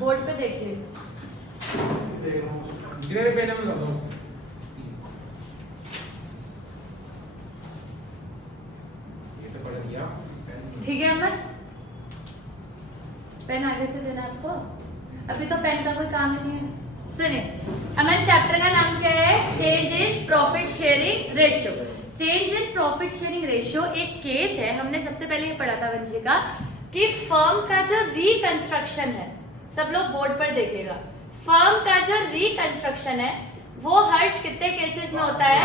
Board पे देखिए। Grade pen में लगाओ। ये तो पढ़ लिया। ठीक है अमन, पेन आगे से देना आपको। अभी तो पेन का कोई काम ही नहीं है। सुनिए अमन, चैप्टर का नाम क्या है? Change in profit sharing ratio. Change in profit sharing ratio एक केस है। हमने सबसे पहले ये पढ़ा था वंशिका कि फर्म का जो रिकंस्ट्रक्शन है, सब लोग बोर्ड पर देखिएगा, फर्म का जो रिकंस्ट्रक्शन है वो हर्ष कितने केसेस में होता है?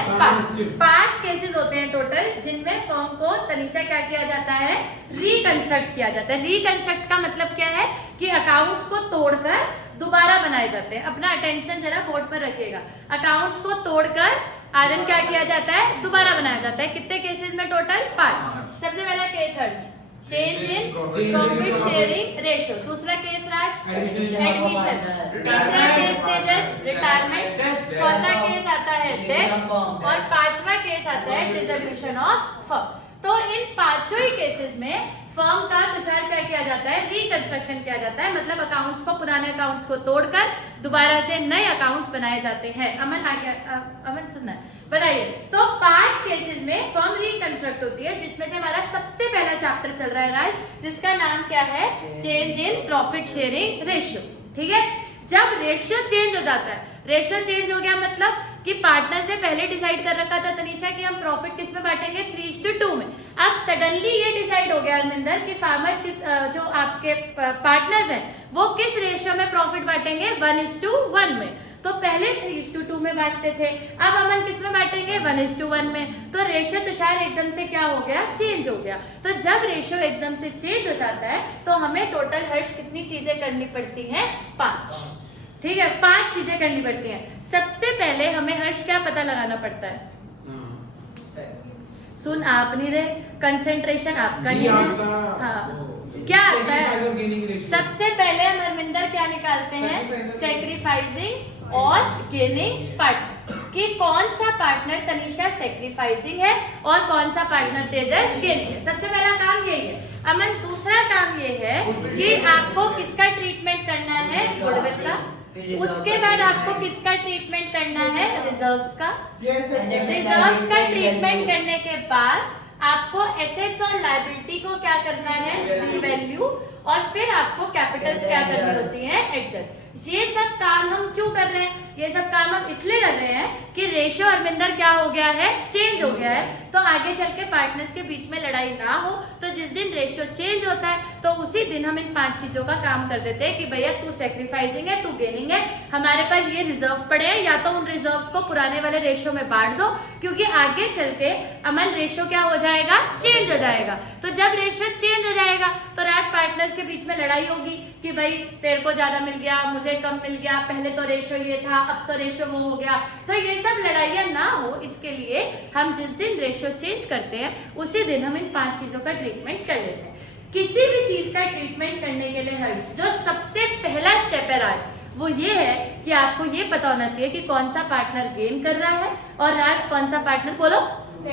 5 केसेस होते हैं टोटल, जिनमें फर्म को तनिषा क्या किया जाता है? रिकंस्ट्रक्ट किया जाता है। रिकंस्ट्रक्ट का मतलब क्या है कि अकाउंट्स को तोड़कर दोबारा बनाए जाते हैं। अपना अटेंशन जरा बोर्ड पर रखिएगा। अकाउंट्स को तोड़कर आरएन क्या किया जाता है? दोबारा बनाया जाता है। कितने केसेस में टोटल? 5। सबसे पहला case Harsh, change in profit sharing ratio. दूसरा केस राज, एडमिशन। तीसरा केस तेजस, रिटायरमेंट। चौथा केस आता है डेथ और 5वां केस आता है डिसोल्यूशन ऑफ फर्म। तो इन 5 ही केसेस में फर्म का तुषार क्या किया जाता है? रिकंस्ट्रक्शन किया जाता है। मतलब अकाउंट्स को, पुराने अकाउंट्स को तोड़कर दोबारा से नए अकाउंट्स बनाए जाते हैं। अमन आ गया? अमन सुनना है, बताइए। तो 5 केसेस में फर्म रिकंस्ट्रक्ट होती है, जिसमें से हमारा सबसे पहला चैप्टर चल रहा है राइट, जिसका नाम क्या है? Change in profit sharing ratio. ठीक है, जब रेशियो चेंज हो जाता है, रेशियो चेंज हो गया मतलब कि पार्टनर्स ने पहले डिसाइड कर रखा था तनिषा कि हम प्रॉफिट किस में बांटेंगे? 3:2 में। अब सडनली ये डिसाइड हो गया अरविंदर कि फार्मर्स जो आपके पार्टनर्स हैं वो किस रेशियो में प्रॉफिट बांटेंगे? 1:1 में। तो पहले 3:2 में बांटते थे, अब अमन किस में बांटेंगे? 1:1 में। तो रेशियो तुषार एकदम से क्या हो गया? चेंज हो गया। तो जब रेशियो एकदम से चेंज हो जाता है तो हमें टोटल हर्ष कितनी चीजें करनी पड़ती हैं? 5। ठीक है, 5 चीजें करनी पड़ती हैं। सबसे पहले हमें हर्ष क्या पता लगाना पड़ता है? सुन आप नहीं रहे, कंसंट्रेशन आपका नहीं है। हाँ, क्या आता है? सबसे पहले हम हरमिंदर क्या निकालते हैं? सेक्रीफाइसिंग और गेनिंग पार्टनर, कि कौन सा पार्टनर तनिषा सेक्रीफाइसिंग है और कौन सा पार्टनर तेजस गेनिंग है। सबसे पहला काम यही है। अमन, दूसरा काम ये है कि आपको किसका ट्रीटमेंट करना है? गुडविल का। उसके बाद आपको किसका ट्रीटमेंट करना है? रिजर्व्स का। रिजर्व्स का ट्रीटमेंट करने के बाद आपको एसेट्स और लायबिलिटी को क्या करना है? रीवैल्यू। और फिर आपको कैपिटल्स क्या करनी होती है? एडजस्ट। ये सब काम हम क्यों कर रहे हैं? ये सब काम हम इसलिए कर रहे हैं कि रेशियो अरविंदर क्या हो गया है? चेंज हो गया है। तो आगे चल के पार्टनर्स के बीच में लड़ाई ना हो, तो जिस दिन रेशियो चेंज होता है तो उसी दिन हम इन 5 चीजों का काम कर देते हैं कि भैया तू सेक्रीफाइसिंग है, तू गेनिंग है, हमारे पास ये रिजर्व पड़े हैं, या तो उन रिजर्व्स को पुराने वाले रेशियो में बांट दो, क्योंकि आगे चल के अमन रेशियो क्या हो जाएगा? चेंज हो जाएगा। तो जब रेशियो चेंज हो जाएगा तो राज पार्टनर्स के बीच में लड़ाई होगी कि भाई तेरे को ज्यादा मिल गया, मुझे कम मिल गया, पहले तो रेशियो ये था, अब तो रेशियो वो हो गया। तो ये सब लड़ाइयाँ ना हो, इसके लिए हम जिस दिन रेशियो चेंज करते हैं उसी दिन हम इन 5 चीजों का ट्रीटमेंट कर लेते हैं। किसी भी चीज का ट्रीटमेंट करने के लिए हर्ष जो सबसे पहला स्टेप है राज, वो ये है कि आपको ये पता होना चाहिए कि कौन सा पार्टनर गेन कर रहा है और राज कौन सा पार्टनर, बोलो,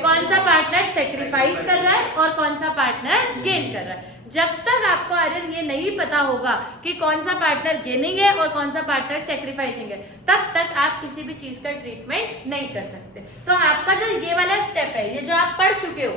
कौन सा पार्टनर सेक्रीफाइस कर रहा है और कौन सा पार्टनर गेन कर रहा है। जब तक आपको आर्यन ये नहीं पता होगा कि कौन सा पार्टनर गेनिंग है और कौन सा पार्टनर सेक्रीफाइसिंग है, तब तक आप किसी भी चीज का ट्रीटमेंट नहीं कर सकते। तो आपका जो ये वाला स्टेप है, ये जो आप पढ़ चुके हो,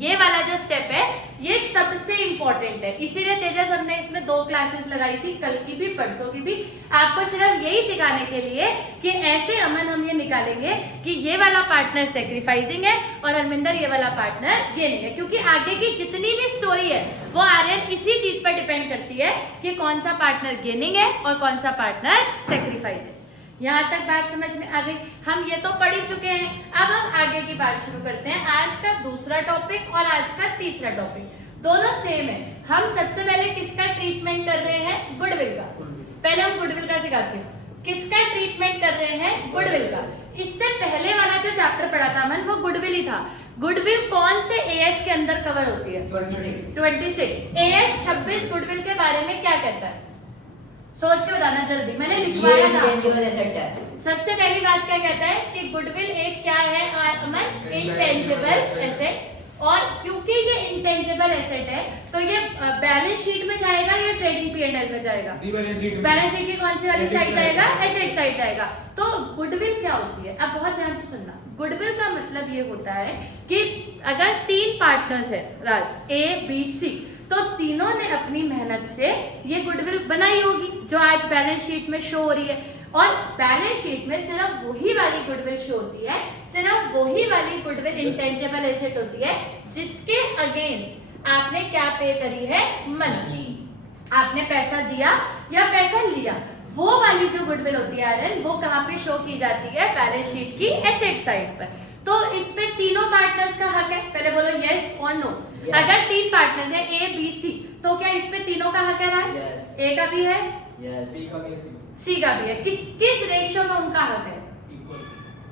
ये वाला जो स्टेप है ये सबसे इंपॉर्टेंट है। इसीलिए तेजस हमने इसमें 2 क्लासेस लगाई थी, कल की भी परसों की भी, आपको सिर्फ यही सिखाने के लिए कि ऐसे अमन हम ये निकालेंगे कि ये वाला पार्टनर सेक्रीफाइसिंग है और अरविंदर ये वाला पार्टनर गेनिंग है। क्योंकि आगे की जितनी भी स्टोरी है वो आर्यन इसी चीज पर डिपेंड करती है कि कौन सा पार्टनर गेनिंग है और कौन सा पार्टनर सेक्रीफाइस है। यहाँ तक बात समझ में आ गई? हम ये तो पढ़ ही चुके हैं, अब हम आगे की बात शुरू करते हैं। आज का दूसरा टॉपिक और आज का तीसरा टॉपिक दोनों सेम है। हम सबसे पहले किसका ट्रीटमेंट कर रहे हैं? गुडविल का। पहले हम गुडविल का सिखाते हैं। किसका ट्रीटमेंट कर रहे हैं? गुडविल का। इससे पहले वाला जो चैप्टर पढ़ा था मन, वो गुडविल ही था। गुडविल कौन से एएस के अंदर कवर होती है? 26। एएस 26 गुडविल के बारे में क्या कहता है? सोच के बताना जल्दी, मैंने लिखवाया था। सबसे पहली बात क्या कहता है कि गुडविल एक क्या है अमन? Intangible asset. और क्योंकि ये इंटेंजिबल एसेट है तो ये बैलेंस शीट में जाएगा या ट्रेडिंग P&L में जाएगा? बैलेंस शीट की कौन सी वाली साइड जाएगा? एसेट साइड जाएगा। तो गुडविल क्या होती है? अब बहुत ध्यान से सुनना। गुडविल का मतलब ये होता है कि अगर 3 पार्टनर्स है राज, A, B, C, तो तीनों ने अपनी मेहनत से ये गुडविल बनाई होगी जो आज बैलेंस शीट में शो हो रही है। और बैलेंस शीट में सिर्फ वही वाली गुडविल शो होती है, सिर्फ वही वाली गुडविल इंटेंजिबल एसेट होती है जिसके अगेंस्ट आपने क्या पे करी है? मनी। आपने पैसा दिया या पैसा लिया, वो वाली जो गुडविल होती है आर्यन, वो कहाँ पे शो की जाती है? बैलेंस शीट की एसेट साइड पर। तो इसमें तीनों पार्टनर्स का हक है? पहले बोलो यस और नो। अगर 3 पार्टनर्स है A, B, C, तो क्या इसमें तीनों का हक है राज? A का भी है, C का भी है। किस रेशियो में उनका हक है?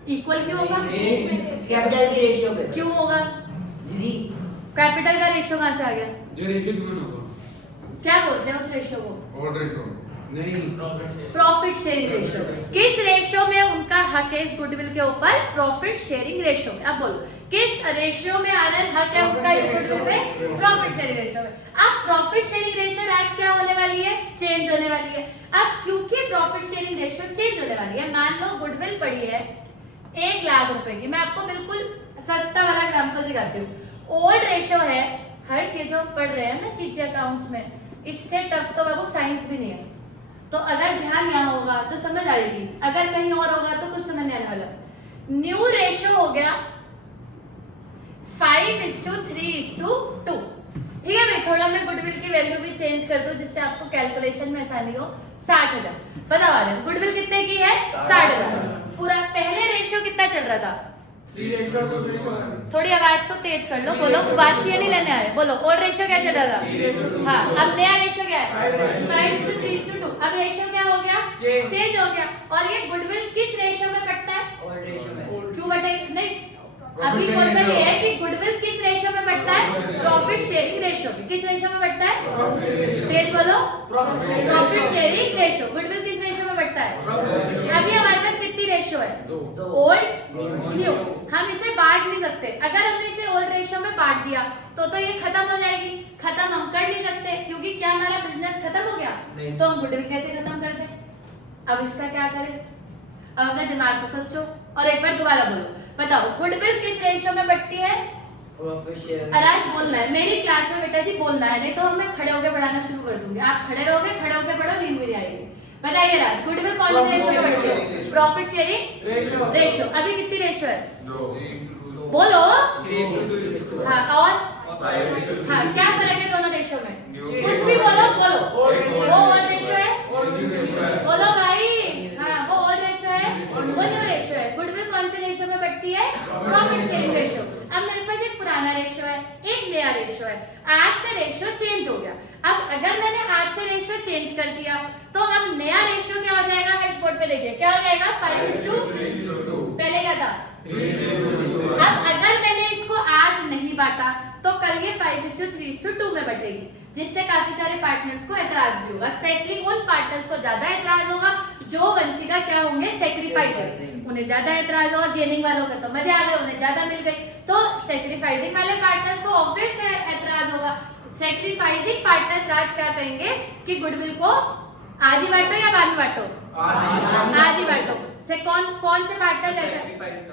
इक्वल क्यों होगा? कैपिटल की रेशियो पे क्यों होगा? दीदी कैपिटल का रेशियो कहाँ से आ गया? जो रेशियो गिवन होगा, क्या बोलते हैं उस रेशियो को? और रेशियो नहीं, प्रॉफिट शेयरिंग रेशियो। किस रेशियो में उनका हक है इस गुडविल के ऊपर? प्रॉफिट शेयरिंग रेशियो में। अब बोलो किस रेशियो में आनंद हक है उनका इस गुडविल में? प्रॉफिट शेयरिंग रेशियो में। अब प्रॉफिट शेयरिंग रेशियो आज क्या होने वाली है? चेंज होने वाली है। अब क्योंकि प्रॉफिट शेयरिंग रेशियो चेंज होने वाली है, मान लो गुडविल पड़ी है 1 लाख रुपए की। मैं आपको बिल्कुल सस्ता वाला एग्जांपल दिखाती हूँ। ओल्ड रेशियो है, हर चीज जो पढ़ रहे हैं ना चीजें अकाउंट्स में, इससे टफ तो बाबू साइंस भी नहीं है। तो अगर ध्यान यहाँ होगा तो समझ आएगी, अगर कहीं और होगा तो कुछ समझ नहीं आने वाला। न्यू रेशियो हो गया 5:3:2। ठीक है भाई, थोड़ा मैं गुडविल की वैल्यू भी चेंज कर दूं जिससे आपको कैलकुलेशन में आसानी हो। 60,000 बताओ आ रहे, गुडविल कितने की है? 60,000। पूरा पहले रेशियो कितना चल रहा था? 3:2। थोड़ी आवाज को तेज कर लो, बोलो वासिया नहीं लेने आए, बोलो। ओल्ड रेशियो क्या चल रहा था? हाँ, अब नया रेशियो क्या है? 5:3:2। अब रेशियो क्या हो गया? चेंज हो गया। और ये गुडविल किस रेशियो में बढ़ता है? ओल्ड रेशियो में। क्यों बढ़े? नहीं, अभी क्वेश्चन ये है कि गुडविल किस रेशियो में बढ़ता है? प्रॉफिट शेयरिंग रेशियो में। किस रेशियो में बढ़ता है? तेज बोलो। Profit sharing ratio. गुडविल किस रेशियो में बढ़ता है? अभी हमारे पास कितनी रेशियो है? Old new. हम इसे बांट नहीं सकते। अगर हमने इसे ओल्ड रेशियो में बांट दिया तो ये खत्म हो जाएगी। खत्म हम कर नहीं सकते क्योंकि क्या हमारा बिजनेस खत्म हो गया? तो हम गुडविल कैसे खत्म कर दें? अब इसका क्या करें? अब अपने दिमाग से सोचो और एक बार दोबारा बोलो। बताओ गुडविल किस रेशियो में बढ़ती है? आज बोलना है मेरी क्लास में बेटा जी, बोलना है, नहीं तो मैं खड़े होकर पढ़ाना शुरू कर दूंगी। आप खड़े रहोगे, खड़े होकर पढ़ो, नींद भी नहीं आएगी। बताइए राज, गुडविल कौन सी रेशियो में बढ़ती है? Profit sharing ratio. अभी कितनी रेशियो है? बोलो। हाँ, और हाँ, क्या फर्क है दोनों रेशियो में? कुछ भी बोलो। वो ओल्ड रेशियो है, बोलो भाई। हाँ, वो ओल्ड रेशियो है, वो न्यू रेशियो है। गुडविल कौन से रेशियो में बढ़ती है? Profit sharing ratio. अब मेरे पास एक पुराना रेशियो है, एक नया रेशियो है। आज से रेशियो चेंज हो गया। अब अगर मैंने आज से रेशियो चेंज कर दिया तो अब नया रेशियो क्या हो जाएगा? हर बोर्ड पे देखिए क्या हो जाएगा? 5:2। पहले क्या था? 3:2। अब अगर मैंने इसको आज नहीं बांटा तो कल ये 5:3:2 में बटेगी, जिससे काफी सारे पार्टनर्स को एतराज भी होगा। स्पेशली उन पार्टनर्स को ज्यादा एतराज होगा जो वंशिका क्या होंगे? सैक्रिफाइसर। उन्हें ज्यादा एतराज होगा। गेनिंग वालों का तो मजा आ गया, उन्हें ज्यादा मिल गई। तो सैक्रिफाइसिंग वाले पार्टनर्स को ऑब्वियस एतराज होगा। सैक्रिफाइसिंग पार्टनर्स राज क्या कहेंगे कि गुडविल को आज ही बांटो या बाद में बांटो? आज ही बांटो। से कौन से पार्टनर्स ऐसा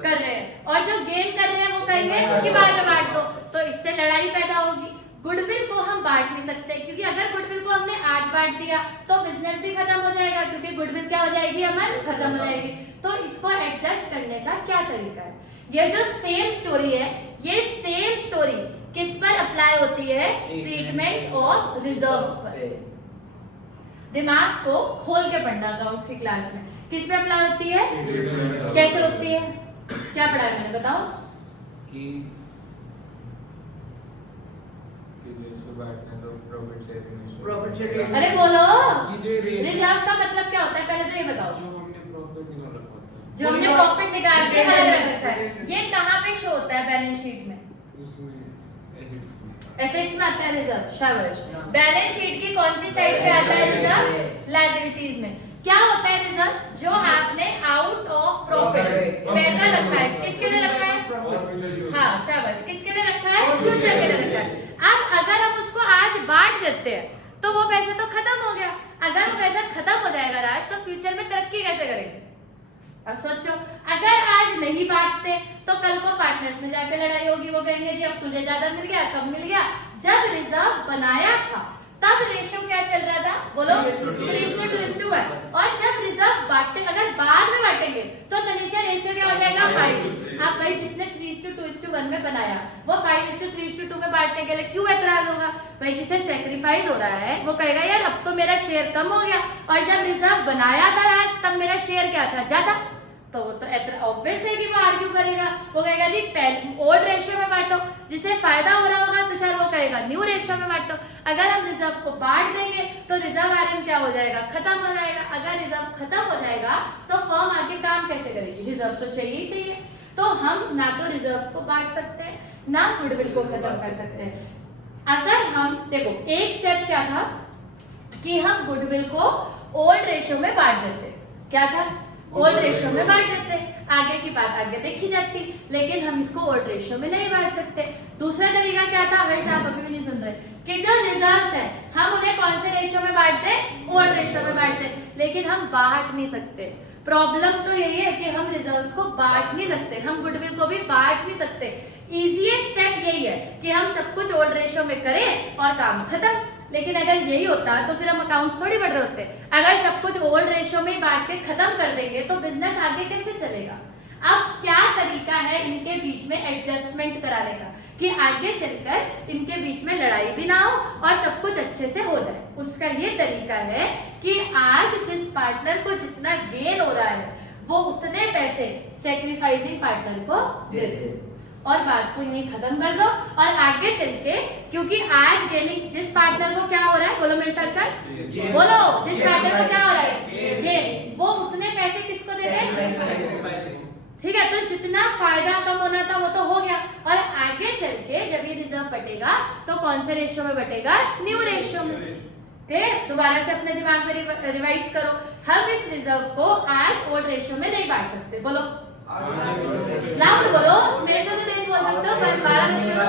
कर रहे हैं और जो गेन कर रहे हैं वो कहेंगे कि बाद में बांट दो। तो इससे लड़ाई पैदा होगी। गुडविल को हम बांट नहीं सकते क्योंकि अगर गुडविल को हमने आज बांट दिया तो बिजनेस भी खत्म हो जाएगा, क्योंकि गुडविल क्या हो जाएगी? हमारी खत्म हो जाएगी। तो इसको एडजस्ट करने का क्या तरीका है? ये जो सेम स्टोरी है, ये सेम स्टोरी किस पर अप्लाई होती है? ट्रीटमेंट ऑफ रिजर्व्स पर। दिमाग को खोल के पढ़ना अकाउंट्स की क्लास में। किस पे अप्लाई होती है? कैसे होती है? क्या पढ़ा है मैंने, बताओ। Profit sharing. अरे बोलो। कि जो रिजर्व का मतलब क्या होता है पहले तो ये बताओ। जो हमने प्रॉफिट निकाल रखा था, जो हमने प्रॉफिट निकाल के अलग रखा है, ये कहाँ पे शो होता है? बैलेंस शीट में। एसेट्स में आता है रिजर्व। शाबाश। बैलेंस शीट की कौन सी साइड पे आता है रिजर्व? लायबिलिटीज में। क्या होता है रिजर्व? जो आपने आउट ऑफ प्रॉफिट पैसा रखा है। किसके लिए रखा है? हाँ शाबाश। किसके लिए रखा है? फ्यूचर के लिए रखा है। अब अगर हम उसको आज बैठ के लड़ाई होगी, वो कहेंगे जी अब तुझे ज्यादा मिल गया, कब मिल गया। जब रिजर्व बनाया था तब रेशियो क्या चल रहा था, बोलो 3:2:1। और जब रिजर्व बांटे, अगर बाद में बांटेंगे तो तनिषा रेशियो क्या हो जाएगा 5। अब भाई जिसने 3:2:1 में बनाया वो 5:3:2 में बांटने के लिए क्यों एतराज होगा। भाई जिसे सेक्रीफाइस हो रहा है वो कहेगा यार अब तो मेरा शेयर कम हो गया, और जब रिजर्व बनाया था आज तब मेरा शेयर क्या था, ज्यादा। तो वो तो ऑब्वियस है कि वो आर्ग्यू करेगा, वो कहेगा जी ओल्ड रेशियो में बांटो। जिसे फायदा हो रहा होगा तो शायद वो कहेगा न्यू रेशियो में बांटो। अगर हम रिजर्व को बांट देंगे तो रिजर्व आयरन क्या हो जाएगा, खत्म हो जाएगा। अगर रिजर्व खत्म हो जाएगा तो फर्म आगे काम कैसे करेगी, रिजर्व तो चाहिए ही चाहिए। तो हम ना तो रिजर्व को बांट सकते हैं ना गुडविल को खत्म कर सकते हैं। अगर हम देखो एक स्टेप क्या था कि हम गुडविल को ओल्ड रेशियो में बांट देते, क्या था, ओल्ड रेशियो में बांट देते, आगे की बात आगे देखी जाती, लेकिन हम इसको ओल्ड रेशियो में नहीं बांट सकते। दूसरा तरीका क्या था, हर्ष आप अभी भी नहीं सुन रहे, कि जो रिजर्व्स है हम उन्हें कौन से रेशियो में बांटते, ओल्ड रेशियो में बांटते, लेकिन हम बांट नहीं सकते। प्रॉब्लम तो यही है कि हम रिजर्व्स को बांट नहीं सकते, हम गुडविल को भी बांट नहीं सकते। इजीएस्ट स्टेप यही है कि हम सब कुछ ओल्ड रेशियो में करें और काम खत्म। लेकिन अगर यही होता तो फिर हम अकाउंट्स थोड़ी बढ़ रहे होते। अगर सब कुछ ओल्ड रेशियो में बांट के खत्म कर देंगे तो बिजनेस आगे कैसे चलेगा। अब क्या तरीका है इनके बीच में एडजस्टमेंट कराने का कि आगे चलकर इनके बीच में लड़ाई भी ना हो और सब कुछ अच्छे से हो जाए। उसका ये तरीका है कि आज जिस पार्टनर को जितना गेन हो रहा है वो उतने पैसे सेक्रीफाइसिंग पार्टनर को दे दे और बात को यहीं खत्म कर दो। और आगे चल के, क्योंकि आज गेनिंग जिस पार्टनर को क्या हो रहा है, बोलो मेरे साथ साथ बोलो, जिस पार्टनर को क्या हो रहा है गेन, वो उतने पैसे किसको दे रहे, ठीक है। तो जितना फायदा कम होना था वो तो हो गया। और आगे चल के जब ये रिजर्व बटेगा तो कौन से रेशियो में बटेगा, न्यू रेशियो में। ठीक, दोबारा से अपने दिमाग में रिवाइज करो। हम इस रिजर्व को आज ओल्ड रेशियो में नहीं बांट सकते, बोलो लाउड बोलो, मेरे से तो तेज बोल सकते हो, 12 बच्चे हो।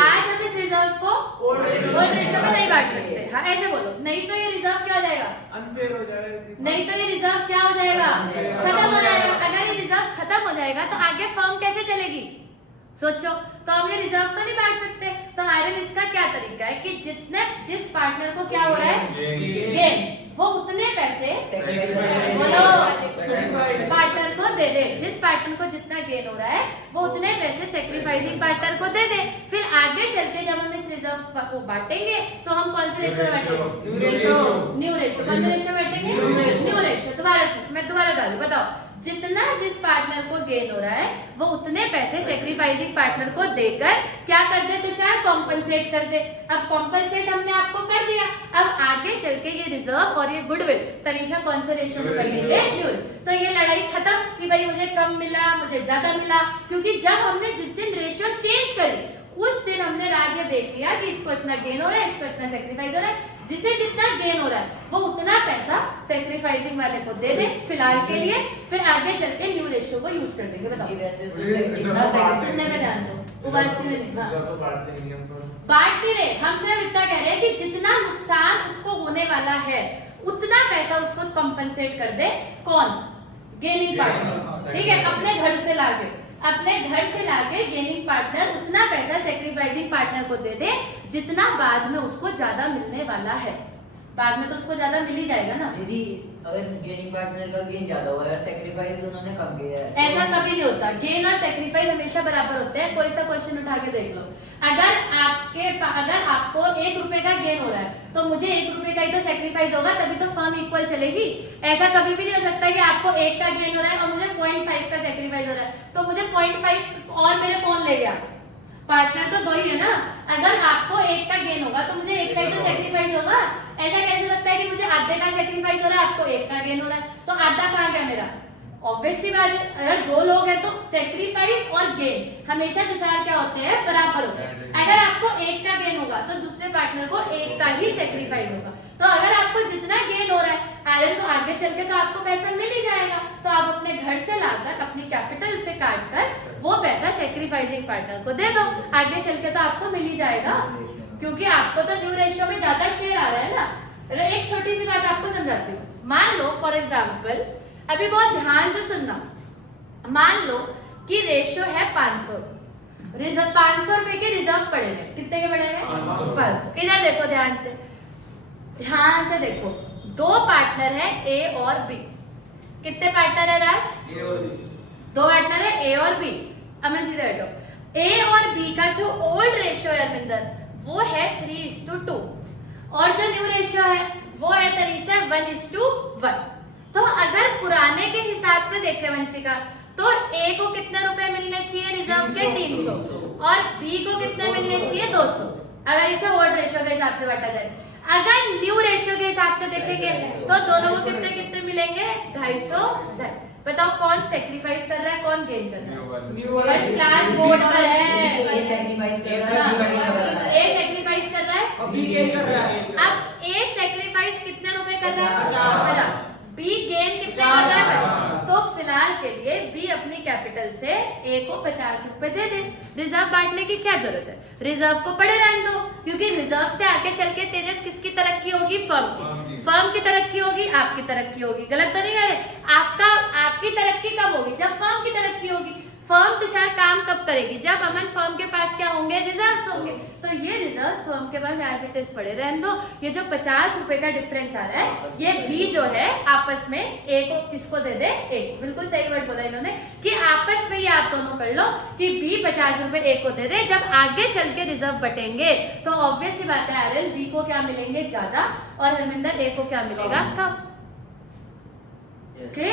आज हम इस रिजर्व को ओल्ड रेशियो में नहीं बांट सकते। हाँ ऐसे बोलो, नहीं तो ये रिजर्व क्या हो जाएगा, अनफेयर हो जाएगा। नहीं तो ये रिजर्व क्या हो जाएगा, खत्म हो जाएगा। अगर ये रिजर्व खत्म हो जाएगा तो आगे फर्म कैसे चलेगी, सोचो। तो हम ये रिजर्व तो नहीं बांट सकते। तो आयरन इसका क्या तरीका है कि जिस पार्टनर को क्या हो रहा है गेन, वो उतने पैसे बोलो पार्टनर को दे दे। जिस पार्टनर को जितना गेन हो रहा है वो उतने पैसे सेक्रीफाइसिंग पार्टनर को दे दे। फिर आगे चल के जब हम इस रिजर्व को बांटेंगे तो हम कौन से रेशियो में बांटेंगे, न्यू रेशियो। कौन से रेशियो में बांटेंगे, न्यू रेशियो। दोबारा मैं दोबारा डालूं, बताओ, जितना जिस पार्टनर को गेन हो रहा है वो उतने पैसे सेक्रीफाइसिंग पार्टनर को देकर क्या कर दे, तो शायद कॉम्पनसेट कर दे। अब कॉम्पनसेट हमने आपको कर दिया, अब आगे चल के ये रिजर्व और ये गुडविल तनिषा कौन से रेशियो में बनेंगे, न्यू। तो ये लड़ाई खत्म कि भाई मुझे कम मिला मुझे ज्यादा मिला, क्योंकि जब हमने जिस दिन रेशियो चेंज करी उस दिन हमने राज ये देख लिया कि इसको इतना गेन हो रहा है, इसको इतना सेक्रीफाइस हो रहा है। जिसे जितना गेन हो रहा है वो उतना पैसा सेक्रीफाइसिंग वाले को दे दे फिलहाल के लिए, फिर आगे चल के न्यू रेशियो को यूज कर देंगे। बताओ, सुनने में ध्यान दो, उबासी में नहीं, बांट नहीं रहे हम, सिर्फ इतना कह रहे हैं कि जितना नुकसान उसको होने वाला है उतना पैसा उसको कंपनसेट कर दे। कौन, गेनिंग पार्टनर, ठीक है। अपने घर से लाके गेनिंग पार्टनर उतना पैसा सेक्रीफाइसिंग पार्टनर को दे दे जितना बाद में उसको ज्यादा मिलने वाला है। बाद में तो उसको ज्यादा मिल ही जाएगा ना दीदी। अगर गेनिंग पार्टनर का गेन ज्यादा हो रहा है, सेक्रीफाइस उन्होंने कम किया है, ऐसा कभी नहीं होता। गेन और सेक्रीफाइस हमेशा बराबर होते हैं। कोई सा क्वेश्चन उठा के देख लो, अगर आपको 1 रुपए का गेन हो रहा है तो मुझे 1 रुपए का ही तो सेक्रीफाइस होगा, तभी तो फर्म इक्वल चलेगी। ऐसा कभी भी नहीं हो सकता कि आपको 1 का गेन हो रहा है और मुझे 0.5 का सेक्रीफाइस हो रहा है तो मुझे 0.5 और मेरे कौन ले गया, पार्टनर तो 2 ही है ना। अगर आपको 1 का गेन होगा तो मुझे 1 का ही तो सेक्रीफाइस होगा। ऐसा कैसे लगता है कि मुझे आधे का सेक्रीफाइस हो रहा है, आपको 1 का गेन हो रहा है, तो आधा कहाँ गया मेरा। ऑब्वियसली बात है, अगर 2 लोग हैं तो सेक्रीफाइस और गेन हमेशा तुषार क्या होते हैं, बराबर होते हैं। अगर आपको 1 का गेन होगा तो दूसरे पार्टनर को 1 का ही सेक्रीफाइस होगा। तो अगर आपको जितना गेन हो रहा है आयरन को आगे चल के तो आपको पैसा मिल ही जाएगा। तो आप अपने घर से लाकर अपनी कैपिटल से काट कर वो पैसा सेक्रीफाइसिंग पार्टनर को दे दो, आगे चल के तो आपको मिल ही जाएगा, क्योंकि आपको तो न्यू रेशियो में ज्यादा शेयर आ रहा है ना। एक छोटी सी बात आपको समझाती हूँ। मान लो फॉर एग्जाम्पल, अभी बहुत ध्यान से सुनना, मान लो कि रेशियो है 500 रिजर्व 500 रुपए के रिजर्व पड़े हैं, कितने के पड़े हैं? 500। इधर देखो ध्यान से देखो, दो पार्टनर है ए और बी। कितने पार्टनर है राज? ए और बी। दो पार्टनर है ए और बी। अमन सीधे बैठो। ए और बी का जो ओल्ड रेशियो है अरविंदर, वो है 3:2 और जो न्यू रेशियो है वो है तरीशा 1:1। तो अगर पुराने के हिसाब से देखें वंशिका, तो ए को कितने रुपए मिलने चाहिए रिजर्व के? 300 और बी को कितने मिलने चाहिए? 200। अगर इसे ओल्ड रेशियो के हिसाब से बांटा जाए। अगर न्यू रेशियो के हिसाब से देखेंगे तो दोनों को कितने कितने मिलेंगे? 250। बताओ कौन सेक्रीफाइस कर रहा है, कौन गेन कर रहा है? फर्स्ट क्लास बोर्ड पर है। ए सैक्रिफाइस कर रहा है, ए सेक्रीफाइस कर रहा है, अब बी गेन कर रहा है। अब ए सेक्रीफाइस कितने रुपए कर रहा है? 50। 50। बी गेन कितने कर रहा है? 50। तो फिलहाल के लिए बी अपनी कैपिटल से ए को 50 रुपए दे दे। रिजर्व बांटने की क्या जरूरत है? रिजर्व को पड़े रहने दो, क्योंकि रिजर्व से आगे चल के तेजस किसकी तरक्की होगी? फर्म की। फर्म की तरक्की होगी, आपकी तरक्की होगी। गलत तो नहीं कह रहे? आपकी तरक्की कब होगी? जब फर्म की तरक्की होगी। फर्म तो शायद काम कब करेगी? जब अमन फर्म के पास क्या होंगे? रिजर्व्स होंगे। तो ये रिजर्व्स फर्म के पास एज इट इज पड़े रहने दो। ये जो 50 रुपए का डिफरेंस आ रहा है, ये बी जो है आपस में ए को किसको दे दे? ए। बिल्कुल सही वर्ड बोला इन्होंने कि आपस में ये आप दोनों कर लो कि बी 50 रुपए ए को दे दे। जब आगे चल के रिजर्व बटेंगे तो ऑब्वियस सी बात है आर्यन, बी को क्या मिलेंगे? ज्यादा, और हरमिंदर ए को क्या मिलेगा? कम। ओके,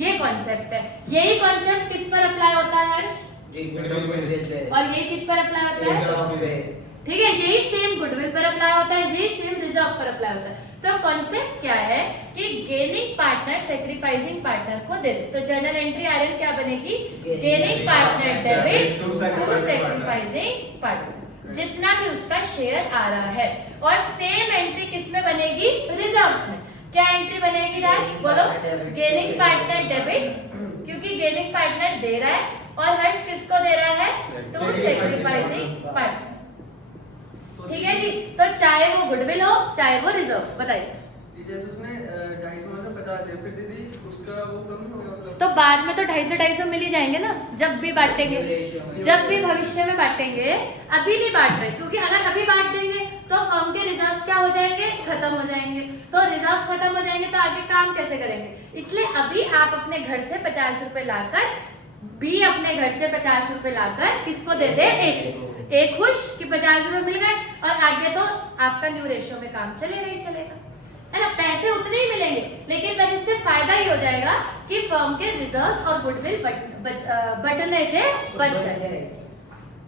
ये कॉन्सेप्ट है। यही कॉन्सेप्ट किस पर अप्लाई होता है हर्ष? और ये किस पर अप्लाई होता है? ठीक है, यही सेम गुडविल पर अप्लाई होता है, यही सेम रिजर्व पर अप्लाई होता है। तो कॉन्सेप्ट क्या है कि गेनिंग पार्टनर सेक्रीफाइसिंग पार्टनर को दे दे। तो जर्नल एंट्री आर्यन क्या बनेगी? Gaining partner debit to sacrificing partner, जितना भी उसका शेयर आ रहा है। और सेम एंट्री किस में बनेगी? रिजर्व्स में। क्या एंट्री बनेगी राज? बोलो। गेनिंग पार्टनर डेबिट, क्योंकि गेनिंग पार्टनर दे रहा है और हर्ष किसको दे रहा है? To sacrificing partner. ठीक है जी, तो चाहे वो गुडविल हो चाहे वो रिजर्व। बताइए। जैसे उसने 250 में से 50 दिया, फिर दीदी उसका वो कम हो गया मतलब। तो बाद में तो 250 मिल ही जाएंगे ना, जब भी बांटेंगे, जब भी भविष्य में बांटेंगे। अभी नहीं बांट रहे, क्योंकि अगर अभी बांट देंगे तो फर्म के रिजर्व्स क्या हो जाएंगे? खत्म हो जाएंगे। तो रिजर्व खत्म हो जाएंगे तो आगे काम कैसे करेंगे? इसलिए अभी आप अपने घर से 50 रुपए लाकर, बी अपने घर से 50 रुपए लाकर किसको दे दे? ए खुश कि 50 रुपए मिल गए, और आगे तो आपका न्यू रेशियो में काम चलेगा ही चलेगा, है ना। पैसे उतने ही मिलेंगे, लेकिन बस इससे फायदा ही हो जाएगा कि फर्म के रिजर्व्स और गुडविल बटने से बच जाए।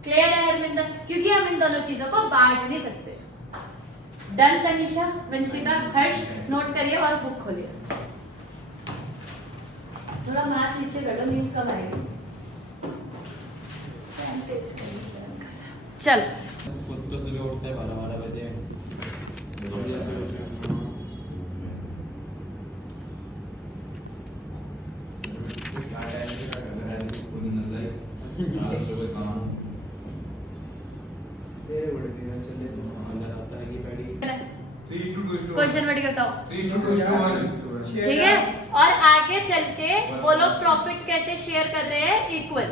क्लियर है हरमिंदर? क्योंकि हम इन दोनों चीजों को बांट नहीं सकते। डन तनिषा, वंशिका, हर्ष, नोट करिए और बुक खोलिए। थोड़ा मास नीचे कर लो, नींद कम आएगी। चल खुद तो सुबह उठते हैं 12 बजे। क्वेश्चन रेडी करता हूँ, 3:2:1। ठीक है। और आगे चल के वो लोग प्रॉफिट्स कैसे शेयर कर रहे हैं? इक्वल।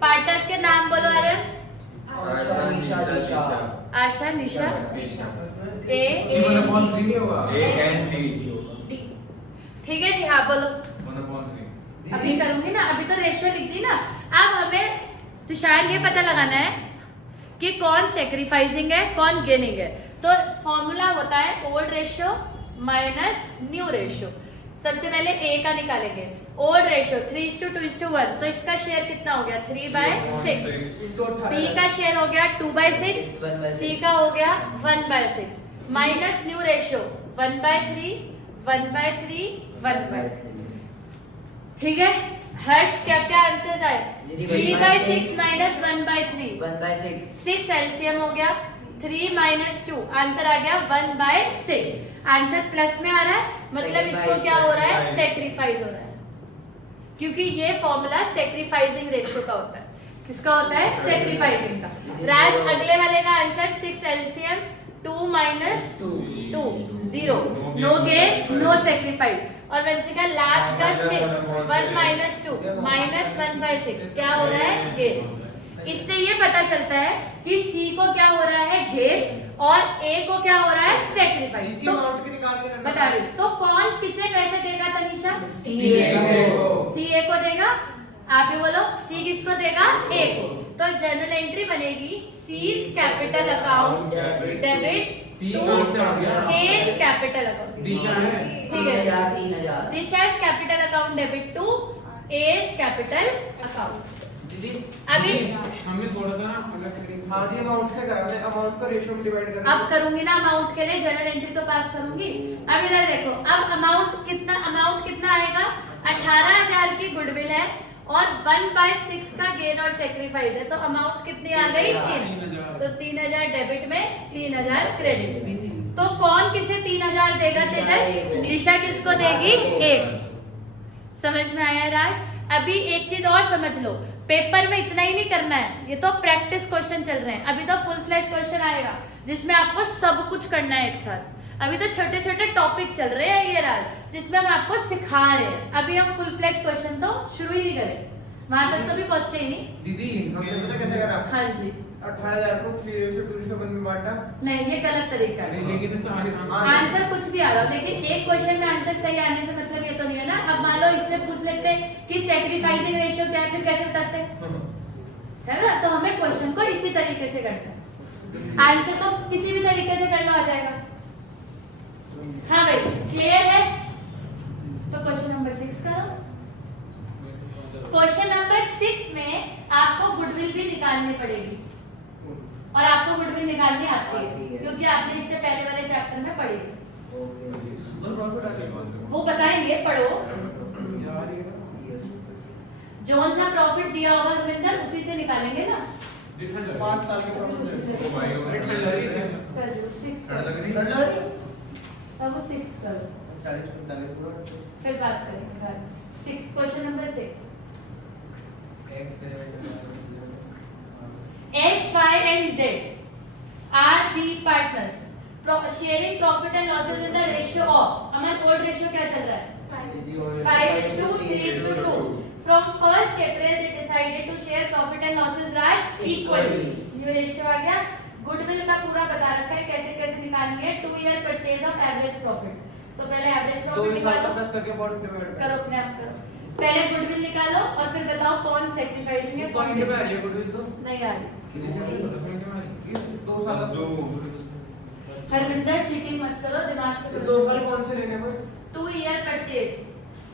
पार्टनर्स के नाम बोलो आर्यन। आशा, निशा, ए, ए, नहीं होगा। डी। ठीक है जी, हाँ बोलो। 1/3। अभी करूंगी ना, अभी तो रेशियो लिख दी ना। अब हमें तुषार ये पता लगाना है कि कौन सेक्रीफाइसिंग है, कौन गेनिंग है। तो फॉर्मूला होता है old ratio minus new ratio. सबसे पहले ए का निकालेंगे। ओल्ड रेशियो 3:2:1, तो इसका शेयर कितना हो गया? 3/6। बी का शेयर हो गया 2/6, सी का हो गया 1/6, माइनस न्यू रेशियो 1/3, 1/3, 1/3। ठीक है। हर्ष क्या क्या आंसर आए? 3/6 माइनस 1/3, 1/6। 6 एलसीएम हो गया, 3 माइनस 2 आंसर आ गया 1/6। आंसर प्लस में आ रहा है, मतलब इसको क्या हो रहा है? सेक्रीफाइस हो रहा है, क्योंकि ये फॉर्मूला सेक्रीफाइसिंग रेशियो का होता है। किसका होता है? सेक्रीफाइसिंग का। राज, अगले वाले का answer 6 LCM 2 minus 2 0, no gain no sacrifice. और वंशिका लास्ट का 6 1 माइनस 2 माइनस 1/6 क्या हो रहा है? गेन। इससे ये पता चलता है कि सी को क्या हो रहा है गेन और ए को क्या हो रहा है सेक्रीफाइस। इसकी तो अमाउंट की निकाल के रखना। बता रही तो कौन किसे पैसे देगा तनिषा? सी सी ए को देगा। आप ही बोलो सी किसको देगा? ए को। तो जनरल एंट्री बनेगी C's capital account debit to A's capital account. Disha है। ठीक है 3000 Disha is capital account debit to A's capital account. दीदी अभी हमें थोड़ा सा ना अलग तरीके हाँ जी अमाउंट से करा है, अमाउंट का रेशियो में डिवाइड करना। अब करूंगी ना अमाउंट के लिए जनरल एंट्री तो पास करूंगी। अब इधर देखो अब अमाउंट कितना आएगा? 18,000 की गुडविल है और 1/6 का गेन और सेक्रीफाइस है तो अमाउंट कितनी आ गई? 3। तो 3,000 डेबिट में 3,000 क्रेडिट। तो कौन किसे 3,000 देगा तेजस? दिशा किसको देगी? एक। समझ में आया राज? अभी एक चीज और समझ लो, पेपर में इतना ही नहीं करना है, ये तो प्रैक्टिस क्वेश्चन चल रहे हैं। अभी तो फुल फ्लैश क्वेश्चन आएगा जिसमें आपको सब कुछ करना है एक साथ। अभी तो छोटे छोटे टॉपिक चल रहे हैं ये राज, जिसमें हम आपको सिखा रहे हैं। अभी हम फुल फ्लैश क्वेश्चन तो शुरू ही नहीं करें, वहां तक तो भी पहुंचे ही नहीं। दीदी हमने पता कैसे करा? हाँ जी 18,000 को 3:2:1 में बांटा। नहीं ये गलत तरीका है। लेकिन सारे आंसर कुछ भी आ रहा हो, लेकिन एक क्वेश्चन में आंसर सही आने से मतलब ये तो नहीं है ना। अब मान लो इससे पूछ लेते कि सैक्रिफाइसिंग रेशियो क्या है, फिर कैसे बताते? है ना? तो हमें क्वेश्चन को इसी तरीके से करना है। आंसर तो किसी भी तरीके से कर लो आ जाएगा। हाँ भाई क्लियर है? तो क्वेश्चन नंबर 6 करो। क्वेश्चन नंबर 6 में आपको गुडविल भी निकालनी पड़ेगी और आपको गुडविल निकालनी आती है क्योंकि आपने इससे पहले वाले चैप्टर में पढ़ी है। सुपर प्रॉफिट आ गया। वो बताएंगे, पढ़ो। जोन सा प्रॉफिट दिया होगा हरविंदर, उसी से निकालेंगे ना। 5 साल के प्रॉफिट। ओ भाई अरे ठंड लग रही है। कर दो 6 ठंड लग करो। रही ठंड लग रही है? अब वो 6 करो 40-45 पूरा। फिर बात करेंगे। 6 question number 6 X, Y and Z are the partners sharing profit and losses in the ratio of, हमारा old ratio क्या चल रहा है? 5:3:2. From 1st April they decided to share profit and losses right equally. ये ratio आ गया। Goodwill का पूरा बता रखा है कैसे कैसे निकालनी है। 2 year purchase of average profit। तो पहले एवरेज तो प्रॉफिट इस बात निकालो। का प्लस करके बहुत डिवाइड करो अपने आप करो। पहले गुडविल निकालो और फिर बताओ कौन सैक्रिफाइसिंग है कौन पॉइंट पे आ रही है गुडविल तो। नहीं आ रही। इस 2 साल का हरविंदर चीटिंग मत करो, दिमाग से 2 साल कौन से लेने भाई? 2 year purchase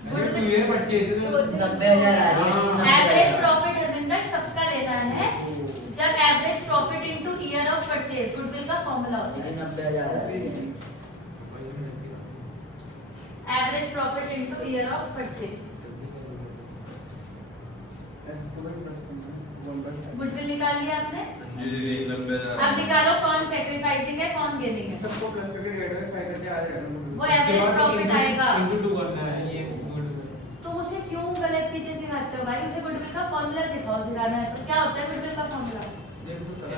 गुडविल ये परचेज 90,000 आ रही है। एवरेज प्रॉफिट हरविंदर सबका लेना है। जब average profit into year of purchase goodwill का फॉर्मूला होता है। 90,000 आ रही है। Average profit into year of purchase. Goodwill निकाल लिया आपने? अब निकालो कौन सैक्रिफाइसिंग है कौन गेनिंग है। सबको प्लस करके डिवाइड करके 5 करके आ जाएगा। वो एवरेज प्रॉफिट आएगा। इनटू 2 करना है ये तो उसे क्यों गलत चीजें सिखाते हो भाई? उसे गुडविल का फॉर्मूला सिखाओ, सिखाना है तो। क्या होता है गुडविल का फॉर्मूला?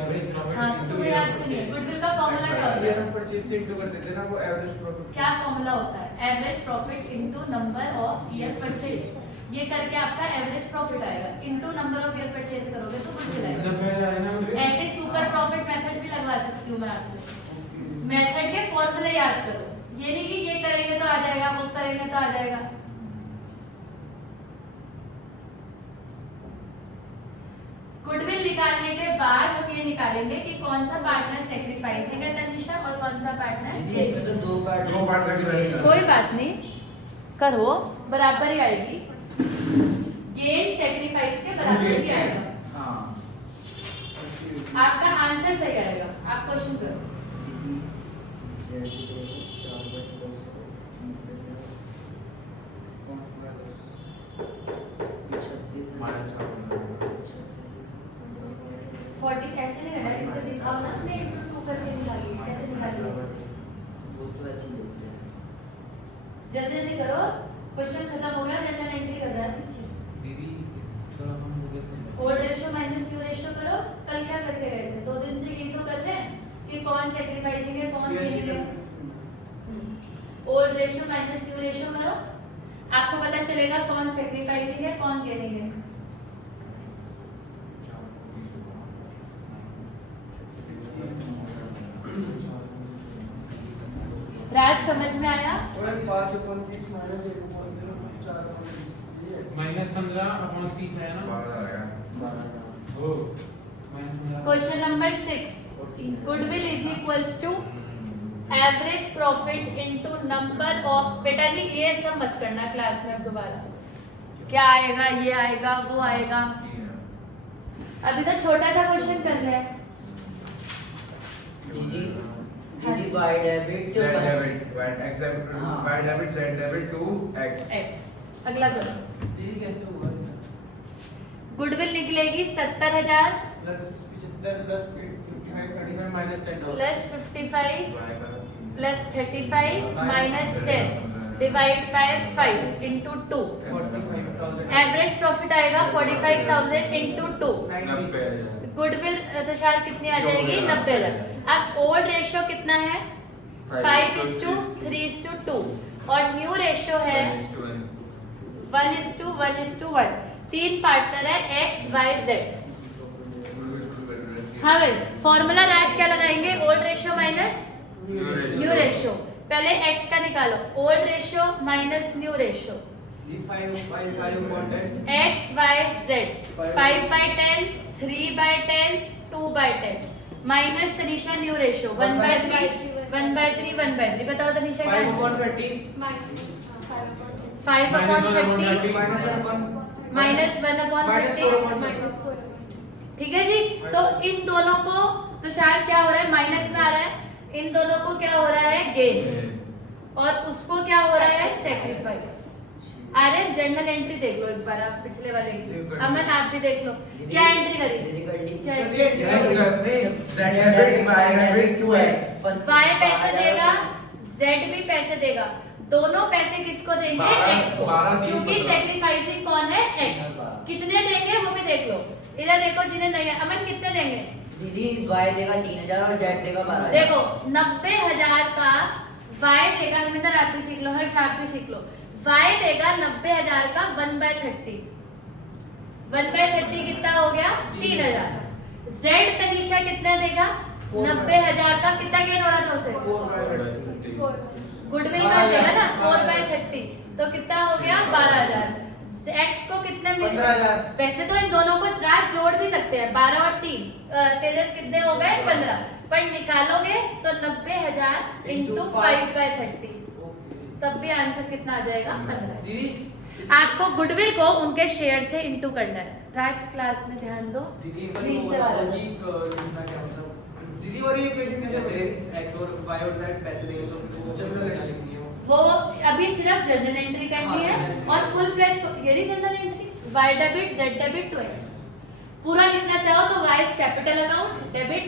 एवरेज प्रॉफिट हाँ तो तुम्हें याद क्यों नहीं है? गुडविल का फॉर्मूला क्या होता ईयर है? ऑफ परचेज से इंटू कर देते हैं ना वो एवरेज प्रॉफिट। क्या फॉर्मूला होता है? Average profit into number of year purchase. ये करके आपका एवरेज प्रॉफिट आएगा। Into number of year purchase करोगे तो गुडविल आएगा। 90,000 है ना ऐसे सुपर प्रॉफिट मेथड भी लगवा सकती हूँ मैं आपसे। मेथड के फॉर्मूले याद करो, ये नहीं कि ये करेंगे तो आ जाएगा, वो करेंगे तो आ जाएगा। गुडविल निकालने के बाद हम ये निकालेंगे कि कौन सा पार्टनर सैक्रिफाइसिंग है तनिषा और कौन सा पार्टनर दीदी इसमें तो 2 पार्ट दो पार्ट करके बैठेगा। कोई बात नहीं, करो बराबर ही आएगी। गेन सैक्रिफाइस के बराबर ही आएगा। हां आपका आंसर सही आएगा। आप क्वेश्चन करो। हमारा 40 कैसे निकाला है? इसे दिखाओ ना, अपने 2 करके निकालिए। कैसे निकालिए? वो तो ऐसे ही होता है। जल्दी जल्दी करो, क्वेश्चन खत्म हो गया। जनरल एंट्री कर रहा है पीछे। दीदी इसका हम वो कैसे old ratio minus new ratio करो। कल क्या करके गए थे? 2 दिन से यही तो कर रहे हैं कि कौन सैक्रिफाइसिंग है कौन गेनिंग है। Old ratio minus new ratio करो, आपको पता चलेगा कौन सैक्रिफाइसिंग है कौन गेनिंग है। समझ में आया? और 5/30 माइनस 1/4 -15/30 है ना? ओ -15। Question number 6, goodwill is equals to average profit into number of, बेटा जी ये सब मत करना क्लास में अब दोबारा, क्या आएगा, ये आएगा, वो आएगा, अभी तो छोटा सा क्वेश्चन कर रहे हैं। दीदी by debit by debit z debit to x। x अगला करो। दीदी कैसे होगा? गुडविल निकलेगी 70,000 plus 75 plus 55 35 minus 10 plus 55 plus 35 minus 10 divide by 5 into 2। 45,000 average profit आएगा 45,000 इंटू 2। 90,000। गुडविल तुषार कितनी आ जाएगी? 90,000। अब ओल्ड रेशियो कितना है? 5:3:2 और न्यू रेशियो है 1:1:1। तीन पार्टनर है x y z। हाँ भाई फॉर्मूला राज क्या लगाएंगे? Old ratio minus new ratio. पहले x का निकालो, old ratio minus new ratio. 5/10 x y z 5/10 3/10 2/10 minus Tanisha new ratio 1/3 1/3 1/3। बताओ तनिषा क्या है? 5/30 5/30 माइनस 1/30। 4/30 ठीक है जी, तो इन दोनों को तुषार क्या हो रहा है? माइनस में आ रहा है। इन दोनों को क्या हो रहा है? गेन। और उसको क्या हो रहा है? सेक्रीफाइस। अरे जर्नल एंट्री देख लो एक बार आप पिछले वाले की। अमन आप भी देख लो क्या एंट्री करी? क्या entry? z debit by debit to x। y पैसे देगा, z भी पैसे देगा, दोनों पैसे किसको देंगे? x को, 12 क्योंकि सेक्रीफाइसिंग कौन है? x। कितने देंगे वो भी देख लो, इधर देखो जिन्हें नहीं है। अमन कितने देंगे? दीदी y देगा 3,000 और z देगा 12,000। देखो 90,000 का y देगा, हरमिंदर आप भी सीख लो, हर्ष आप भी सीख लो। y देगा 90,000 का 1/30। 1/30 कितना हो गया? 3,000। z तनीषा कितना देगा? 90,000 का कितना गेन हो रहा था उसे? 4/30 गुडविल का देगा ना 4/30, तो कितना हो गया? 12,000। x को कितने मिल? 15,000। वैसे तो इन दोनों को रात जोड़ भी सकते हैं, 12 और 3 तेजस कितने हो गए? 15। पर निकालोगे तो 90,000 इंटू 5/30, तब भी आंसर कितना आ जाएगा? 15। दीदी आपको गुडविल को उनके शेयर से इंटू करना है। राज क्लास में ध्यान दो। दीदी Green से वाला। लिखना क्या मतलब? दीदी और ये इक्वेशन कैसे? x और y और z पैसे देंगे तो वो चलो क्या लिखनी है वो अभी सिर्फ जर्नल एंट्री करनी है और फुल फ्लैश को ये रही journal entry. y debit z debit to x। पूरा लिखना चाहो तो y capital account debit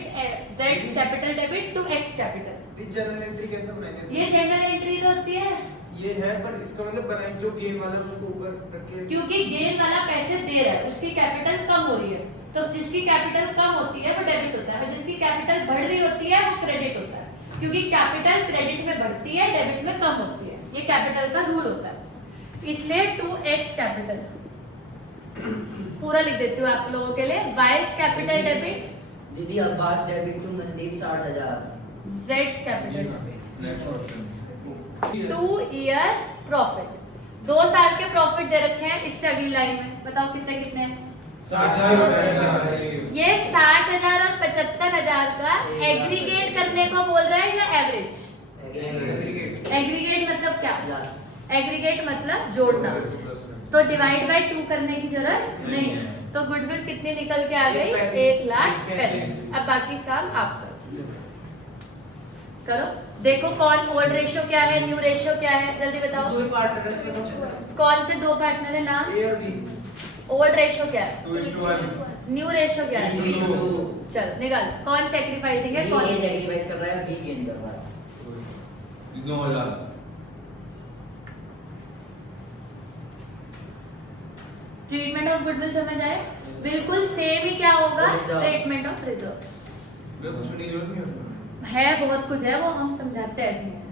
z capital debit to x capital. दीदी जर्नल एंट्री कैसे बनाएंगे? ये जर्नल एंट्री तो होती है ये है, पर इसका मतलब बनाएंगे जो गेन वाला उसको ऊपर रखे। क्योंकि गेन वाला पैसे दे रहा है, उसकी कैपिटल कम हो रही है, तो जिसकी कैपिटल कम होती है वो डेबिट होता है और जिसकी कैपिटल बढ़ रही होती है वो क्रेडिट होता है, क्योंकि कैपिटल क्रेडिट में बढ़ती है डेबिट में कम होती है। ये कैपिटल का रूल होता है, इसलिए 2x कैपिटल पूरा लिख देती हूँ आप लोगों के लिए। y कैपिटल डेबिट, दीदी Abbas debit to Mandeep 60,000। z capital debit. Next question 2 year profit, 2 साल के प्रॉफिट दे रखे हैं। इससे अगली लाइन में बताओ कितने कितने हैं? 60,000। ये 60,000 और 75,000 का एग्रीगेट करने को बोल रहा है या एवरेज? एग्रीगेट मतलब क्या? प्लस एग्रीगेट मतलब जोड़ना, तो डिवाइड बाय 2 करने की जरूरत नहीं है। तो गुडविल कितनी निकल के आ गई? 1,45,000। अब बाकी काम आप करो। देखो कौन ओल्ड रेशियो क्या है, न्यू रेशियो क्या है, जल्दी बताओ। दो ही पार्टनर है इसमें। कौन से दो पार्टनर है नाम? ए और बी। ओल्ड रेशियो क्या है? 2:1। न्यू रेशियो क्या है? 2:2। चल निकाल, कौन सेक्रीफाइसिंग है कौन? ये सैक्रिफाइस कर रहा है, बी गेन कर रहा है। 9,000। ट्रीटमेंट ऑफ गुडविल समझ आए? बिल्कुल सेम ही क्या होगा? Reserve। ट्रीटमेंट ऑफ रिजर्व्स कुछ नहीं जरूरत नहीं है। है, बहुत कुछ है, वो हम समझाते हैं ऐसे हैं।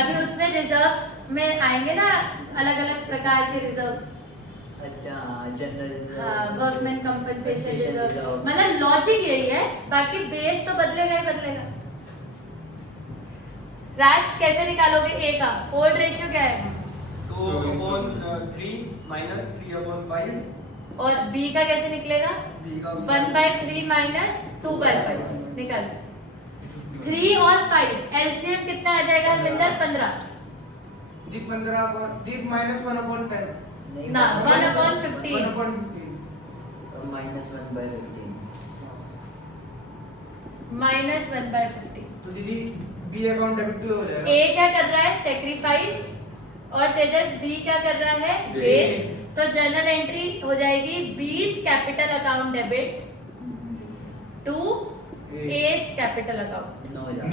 अभी उसमें रिजर्व्स में आएंगे ना अलग अलग प्रकार के रिजर्व्स। अच्छा जनरल हाँ, वर्कमैन कंपनसेशन रिजर्व, reserve। मतलब लॉजिक यही है, बाकी बेस तो बदलेगा ही बदलेगा। राज कैसे निकालोगे ए का? ओल्ड रेशियो क्या है? 2/3 minus 3/5 और बी का कैसे निकलेगा? B का 1/3 minus 2/5 निकल। 3 और 5 एलसीएम कितना आ जाएगा हरमिंदर? 15 दीप 15 दीप -1/10 नहीं, ना 1/15 1/15 -1/15 -1/15। तो दीदी बी अकाउंट डेबिट टू हो जाएगा। ए क्या कर रहा है? सेक्रीफाइस। और तेजस बी क्या कर रहा है? दे। दे। तो जर्नल एंट्री हो जाएगी B's capital account debit to S capital account.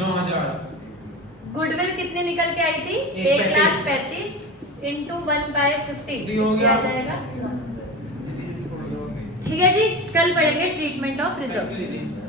9,000 goodwill कितने निकल के आई थी? 1,35,000 इंटू 1/15 दी हो गया। आ जाएगा। दीदी छोड़ दो। ठीक है जी, कल पढ़ेंगे treatment of Thank you, reserve. दीदी।